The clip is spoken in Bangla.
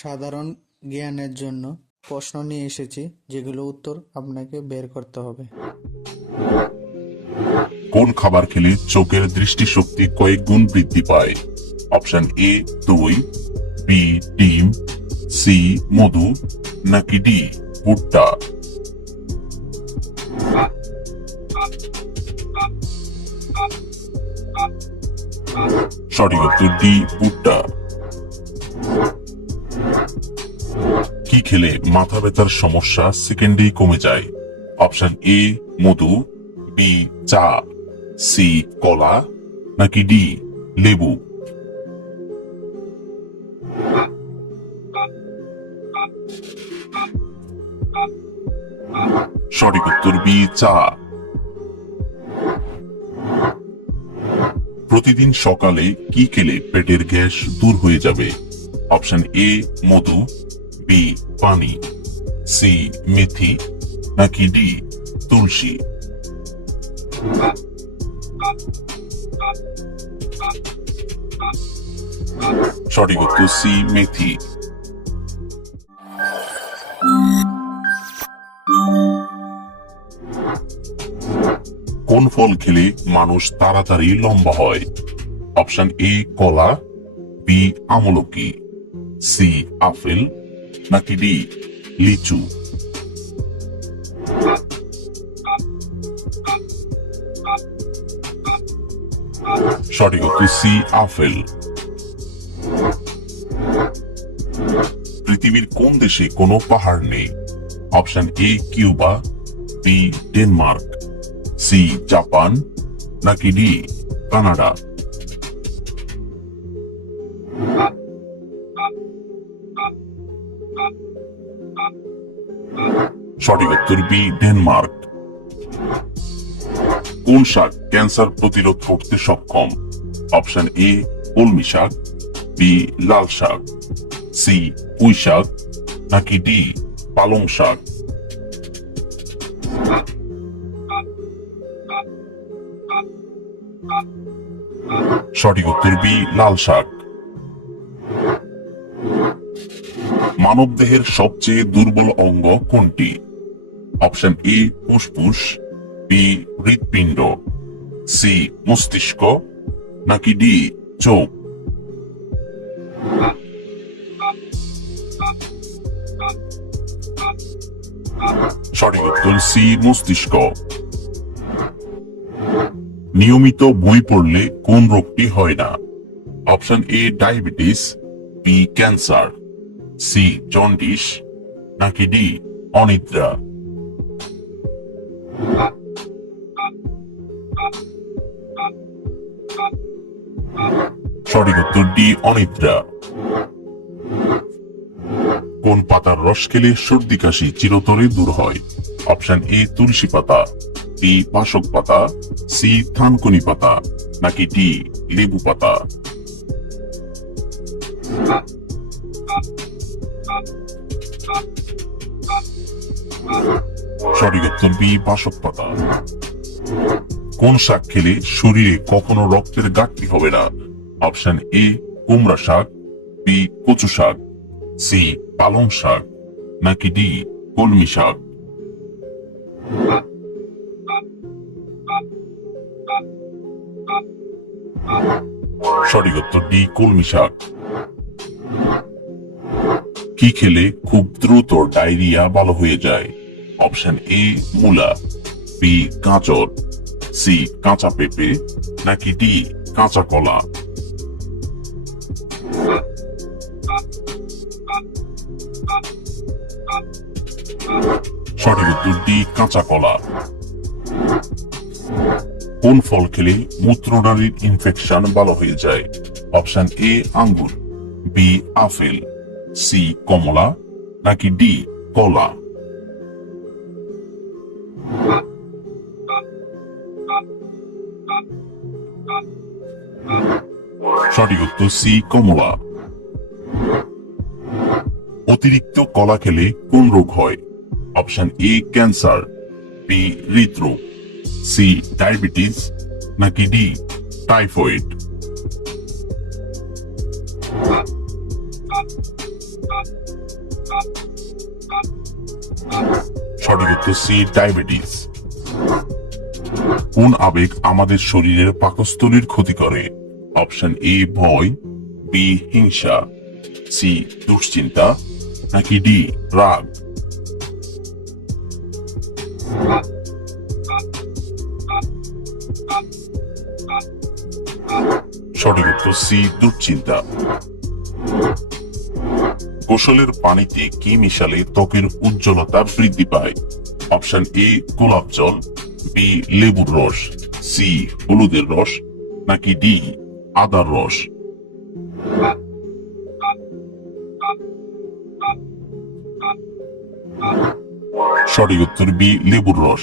সাধারণ জ্ঞানের জন্য প্রশ্ন নিয়ে এসেছি, যেগুলো উত্তর আপনাকে বের করতে হবে। কোন খাবার খেলে চোখের দৃষ্টিশক্তি কয়েক গুণ বৃদ্ধি পায়? অপশন এ দই বি ডিম সি মধু, নাকি ডি ভুট্টা? সঠিক উত্তর ডি ভুট্টা। কি খেলে মাথা ব্যথার সমস্যা সেকেন্ডেই কমে যায়? অপশন এ মধু বি চা সি কলা, নাকি ডি লেবু? সঠিক উত্তর বি চা। প্রতিদিন সকালে কি খেলে পেটের গ্যাস দূর হয়ে যাবে? অপশন এ মধু বি, পানি, সি, মেথি, নাকি ডি, তুলসী? সঠিক উত্তর সি, মেথি। কোন ফল খেলে মানুষ তাড়াতাড়ি লম্বা হয়? অপশন এ, কলা, বি, আমলকি, সি, আপেল নাকি ডি, লিচু? সঠিক উত্তর সি, আপেল। পৃথিবীর কোন দেশে কোনো পাহাড় নেই? Option A, Cuba, B, Denmark, C, Japan, নাকি ডি, কানাডা? সঠিক উত্তর বি, ডেনমার্ক। কোন শাক ক্যান্সার প্রতিরোধ করতে সক্ষম? অপশন এ, কলমি শাক, বি, লাল শাক, সি, পুঁই শাক, নাকি ডি, পালং শাক? সঠিক উত্তর বি, লাল শাক। মানব দেহের সবচেয়ে দুর্বল অঙ্গ কোনটি? অপশন এ, ফুসফুস, বি, হৃৎপিণ্ড, সি, মস্তিষ্ক, নাকি ডি, চোখ? সঠিক উত্তর সি, মস্তিষ্ক। নিয়মিত বই পড়লে কোন রোগটি হয় না? Option A, diabetes, B, cancer. C, jaundice, নাকি ডি, অনিদ্রা? সঠিক উত্তর ডি, অনিদ্রা। কোন পাতার রস খেলে সর্দি কাশি চিরতরে দূর হয়? অপশন এ, তুলসী পাতা বি বাসক পাতা সি থানকুনি পাতা, নাকি ডি লেবু পাতা? সঠিক বাসক পাতা কোন শাক খেলে শরীরে কখনো রক্তের ঘাটতি হবে না? অপশন এ, কুমড়া শাক, বি, কচু শাক, সি, পালং শাক, নাকি ডি, কলমি শাক। সঠিক উত্তর ডি, কলমি শাক। কি খেলে খুব দ্রুত ডায়রিয়া ভালো হয়ে যায়? অপশন এ, মূলা, বি, গাজর, সি, কাঁচা পেঁপে, নাকি ডি, কাঁচা কলা? সঠিক উত্তর ডি, কাঁচা কলা। কোন ফল খেলে মূত্রনালীর ইনফেকশন ভালো হয়ে যায়? অপশন এ, আঙ্গুর, বি, আপেল। সি কমলা, নাকি ডি কলা? সঠিক উত্তর সি কমলা। অতিরিক্ত কলা খেলে কোন রোগ হয়? অপশন এ ক্যান্সার বি হৃদরোগ সি ডায়াবেটিস, নাকি ডি টাইফয়েড? সঠিক সি, ডায়াবেটিস। কোন আবেগ আমাদের শরীরের পাকস্থলীর ক্ষতি করে? অপশন এ, ভয়, বি, হিংসা, সি, দুশ্চিন্তা, নাকি ডি, রাগ? সঠিক উত্তর সি, দুশ্চিন্তা। গোসলের পানিতে কি মিশালে ত্বকের উজ্জ্বলতা বৃদ্ধি পায়? অপশন এ গোলাপ জল বি লেবুর রস সি হলুদের রস, নাকি ডি আদার রস? সঠিক উত্তর বি লেবুর রস।